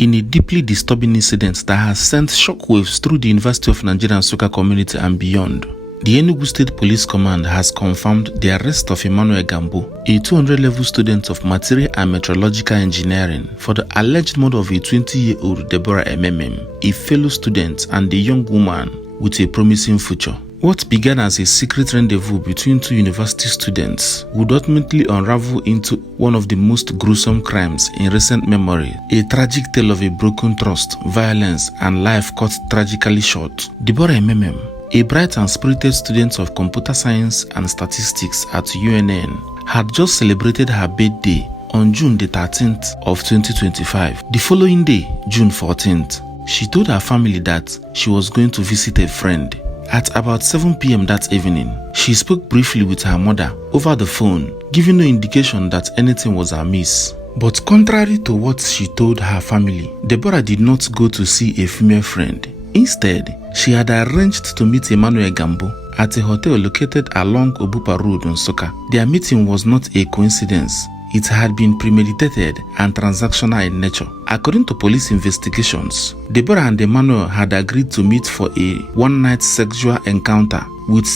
in a deeply disturbing incident that has sent shockwaves through the University of Nigeria Nsukka community and beyond. The Enugu State Police Command has confirmed the arrest of Emmanuel Gambo, a 200-level student of Material and Meteorological Engineering, for the alleged murder of a 20-year-old Deborah Ememem, a fellow student and a young woman with a promising future. What began as a secret rendezvous between two university students would ultimately unravel into one of the most gruesome crimes in recent memory, a tragic tale of a broken trust, violence, and life cut tragically short. Deborah Ememem, a bright and spirited student of computer science and statistics at UNN, had just celebrated her birthday on June the 13th of 2025. The following day, June 14th, she told her family that she was going to visit a friend. At about 7 p.m. that evening, she spoke briefly with her mother over the phone, giving no indication that anything was amiss. But contrary to what she told her family, Deborah did not go to see a female friend. Instead, she had arranged to meet Emmanuel Gambo at a hotel located along Obupa Road in Nsukka. Their meeting was not a coincidence. It had been premeditated and transactional in nature. According to police investigations, Deborah and Emmanuel had agreed to meet for a one-night sexual encounter with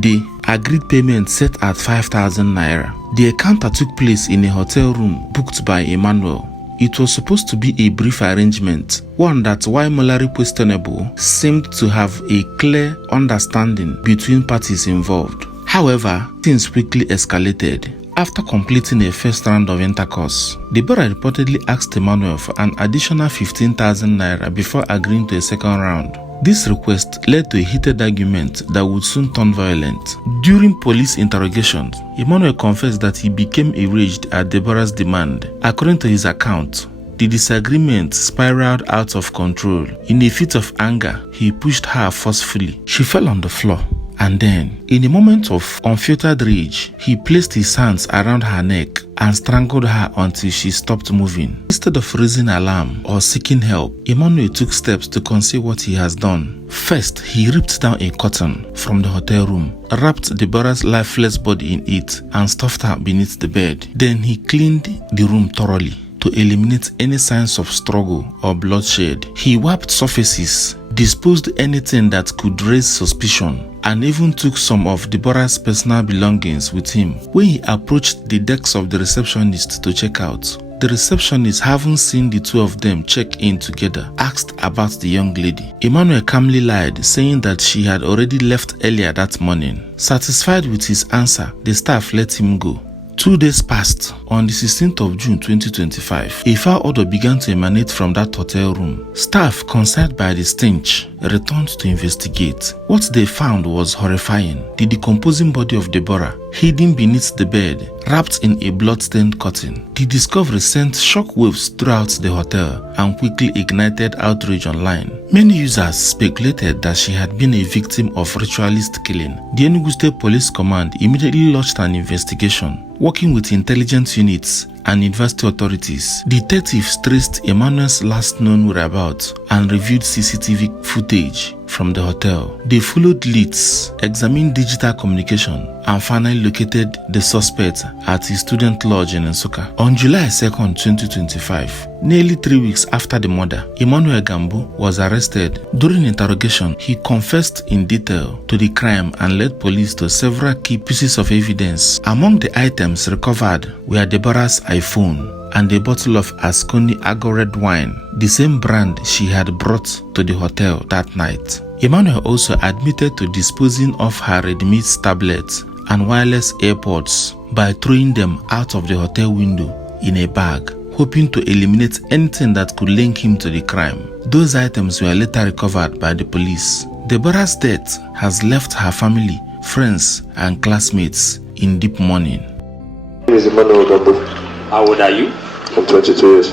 the agreed payment set at 5,000 naira. The encounter took place in a hotel room booked by Emmanuel. It was supposed to be a brief arrangement, one that, while morally questionable, seemed to have a clear understanding between parties involved. However, things quickly escalated. After completing a first round of intercourse, Deborah reportedly asked Emmanuel for an additional 15,000 naira before agreeing to a second round. This request led to a heated argument that would soon turn violent. During police interrogations, Emmanuel confessed that he became enraged at Deborah's demand. According to his account, the disagreement spiraled out of control. In a fit of anger, he pushed her forcefully. She fell on the floor. And then, in a moment of unfiltered rage, he placed his hands around her neck and strangled her until she stopped moving. Instead of raising alarm or seeking help, Emmanuel took steps to conceal what he has done. First, he ripped down a curtain from the hotel room, wrapped Deborah's lifeless body in it, and stuffed her beneath the bed. Then he cleaned the room thoroughly to eliminate any signs of struggle or bloodshed. He wiped surfaces, disposed anything that could raise suspicion, and even took some of Deborah's personal belongings with him. When he approached the desk of the receptionist to check out, the receptionist, having seen the two of them check in together, asked about the young lady. Emmanuel calmly lied, saying that she had already left earlier that morning. Satisfied with his answer, the staff let him go. 2 days passed. On the 16th of June 2025, a foul odor began to emanate from that hotel room. Staff, concerned by the stench, returned to investigate. What they found was horrifying. The decomposing body of Deborah, hidden beneath the bed, wrapped in a blood-stained curtain. The discovery sent shockwaves throughout the hotel and quickly ignited outrage online. Many users speculated that she had been a victim of ritualist killing. The Enugu State Police Command immediately launched an investigation. Working with intelligence units and university authorities, detectives traced Emmanuel's last known whereabouts and reviewed CCTV footage from the hotel. They followed leads, examined digital communication, and finally located the suspect at his student lodge in Nsukka. On July 2nd, 2025, nearly 3 weeks after the murder, Emmanuel Gambo was arrested. During interrogation, he confessed in detail to the crime and led police to several key pieces of evidence. Among the items recovered were Deborah's iPhone and a bottle of Asconi Agro red wine, the same brand she had brought to the hotel that night. Emmanuel also admitted to disposing of her Redmi tablets and wireless AirPods by throwing them out of the hotel window in a bag, hoping to eliminate anything that could link him to the crime. Those items were later recovered by the police. Deborah's death has left her family, friends, and classmates in deep mourning. My name is Emmanuel Gambo. How old are you? I'm 22 years.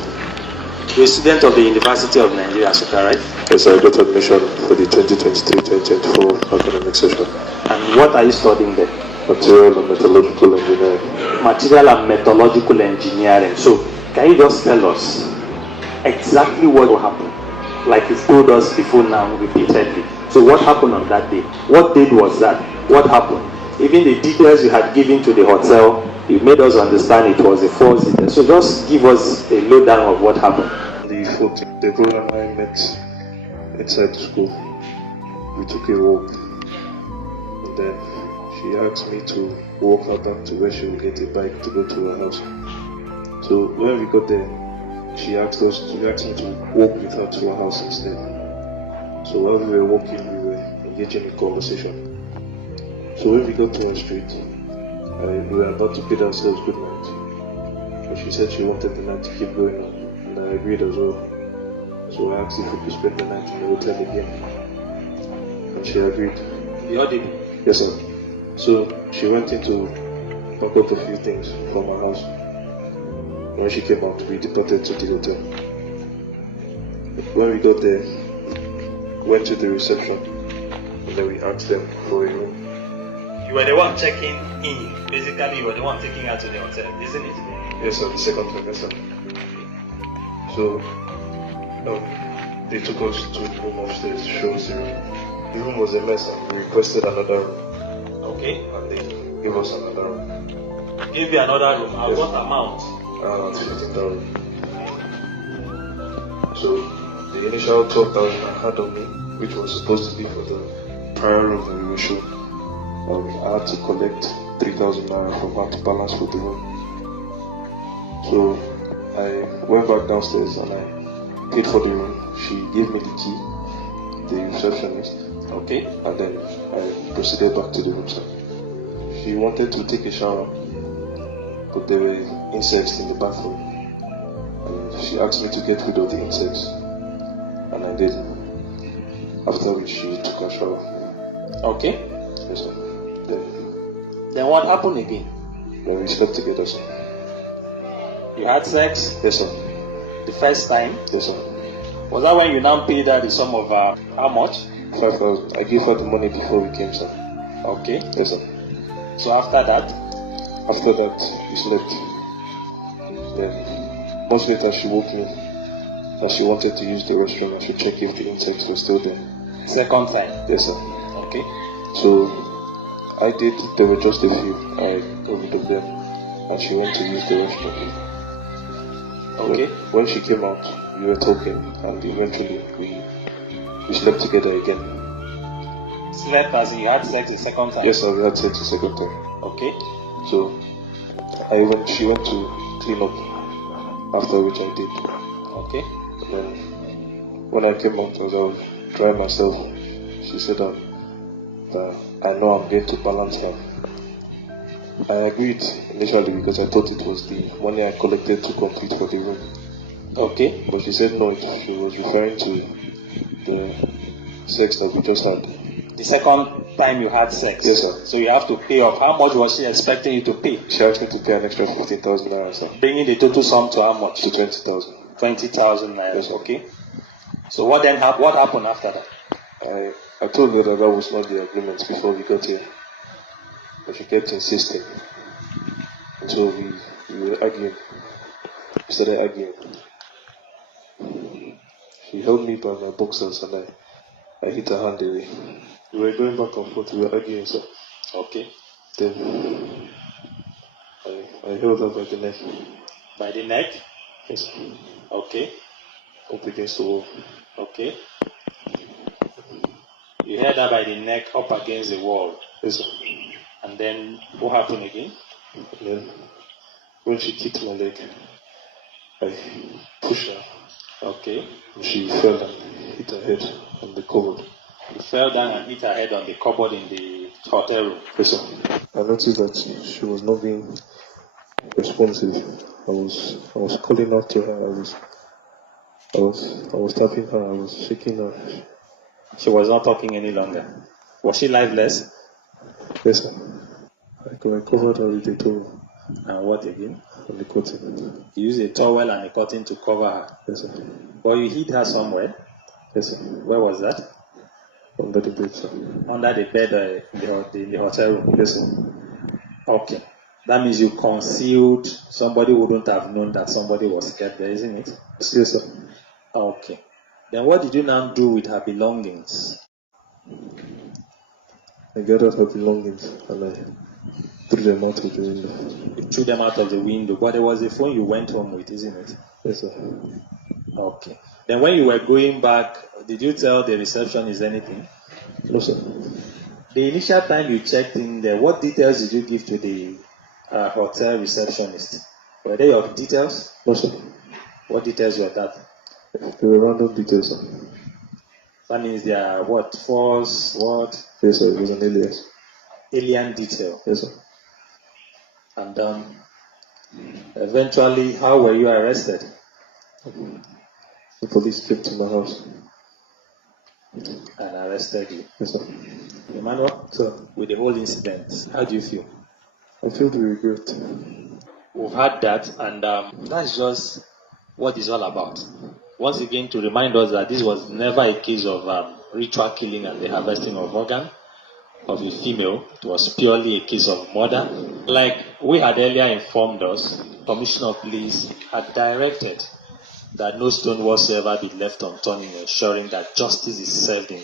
You're a student of the University of Nigeria Nsukka, right? Yes, I got admission for the 2023-2024 academic session. And what are you studying there? Material and Metallurgical Engineering. Material and Metallurgical Engineering. So, can you just tell us exactly what will happen? Like you've told us before now, repeatedly. So what happened on that day? What date was that? What happened? Even the details you had given to the hotel, you made us understand it was a false detail. So just give us a lowdown of what happened. The 14th, Deborah and I met inside the school. We took a walk, and then she asked me to walk her back to where she would get a bike to go to her house. So when we got there, she asked me to walk with her to her house instead. So while we were walking, we were engaging in conversation. So when we got to her street, we were about to bid ourselves good night. But she said she wanted the night to keep going on, and I agreed as well. So I asked if we could spend the night in the hotel again, and she agreed. You did? Yes, sir. So she went in to pack up a few things from her house. When she came out, we departed to the hotel. When we got there, went to the reception, and then we asked them for a room. You were the one checking in. Basically, you were the one taking her to the hotel, isn't it? Yes, sir. The second time, yes, sir. So they took us to the room upstairs to show us the room. The room was a mess, and we requested another room. Okay. And they gave us another room. Give you another room. At Yes. what amount? Around 15,000. So the initial 12,000 I had on me, which was supposed to be for the prior room that we were shown, I had to collect 3,000 naira from her to balance for the room. So I went back downstairs and I paid for the room. She gave me the key, the receptionist. Okay. And then I proceeded back to the room, sir. She wanted to take a shower, but there were insects in the bathroom. And she asked me to get rid of the insects, and I did. After which she took a shower. Okay. Yes, sir. Then what happened again? Then we slept together, sir. You had sex Yes, sir. the first time. Yes, sir. Was that when you now paid her the sum of how much? 5,000. I gave her the money before we came, sir. Okay. Yes, sir. So after that, After that, we slept. Then, much later, she woke me that she wanted to use the restroom. I should check if the insects were still there. second time. Yes, sir. Okay. So, I did. There were just a few. I got rid of them, and she went to use the restroom. Okay. When she came out, we were talking, and eventually we slept together again. Slept as in you had sex the second time. Yes, sir. We had sex the second time. Okay. So, she went to clean up, after which I did. Okay. Then, when I came out, as I was drying myself, she said that I know I'm going to balance her. I agreed initially because I thought it was the money I collected to complete for the room. Okay. But she said no, she was referring to the sex that we just had. The second time you had sex. Yes, sir. So you have to pay up. How much was she expecting you to pay? She asked me to pay an extra 15,000 naira, sir. Bringing the total sum to how much? To 20,000. 20,000 naira. Yes, sir. Okay. So what happened after that? I told her that was not the agreement before we got here. But she kept insisting. And so we were arguing. We started arguing. She held me by my boxers and I hit her hand away. We were going back and forth, we were arguing, sir. Okay. Then I held her by the neck. By the neck? Yes, sir. Okay. Up against the wall. Okay. You held her by the neck up against the wall. Yes, sir. And then what happened again? And then when she kicked my leg, I pushed her. Okay. And she fell and hit her head on the cupboard. You fell down and hit her head on the cupboard in the hotel room. Yes, sir. I noticed that she was not being responsive. I was calling out to her. I was tapping her. I was shaking her. She was not talking any longer. Was she lifeless? Yes, sir. I covered her with a towel. And what again? And the curtain. You used a towel and a curtain to cover her. Yes, sir. But you hid her somewhere? Yes, sir. Where was that? Under the bed, sir. Under the bed in the hotel room? Yes, sir. Okay. That means you concealed. Somebody wouldn't have known that somebody was kept there, isn't it? Yes, sir. Okay. Then what did you now do with her belongings? I gathered her belongings and I threw them out of the window. You threw them out of the window, but there was a phone you went home with, isn't it? Yes, sir. Okay. Then when you were going back, did you tell the receptionist anything? No, sir. The initial time you checked in there, what details did you give to the hotel receptionist? Were they your details? No, sir. What details were that? They were random details, sir. That means they are what? False, what? Yes, sir. It was an alias. Alien detail. Yes, sir. And eventually, how were you arrested? The police came to my house. And arrested you. Yes, sir. Emmanuel, Sir, with the whole incident, how do you feel? I feel the regret. We've had that, and that's just what it's all about. Once again, to remind us that this was never a case of ritual killing and the harvesting of organ of a female. It was purely a case of murder. Like we had earlier informed us, Commissioner of Police had directed that no stone whatsoever be left unturned in ensuring that justice is served in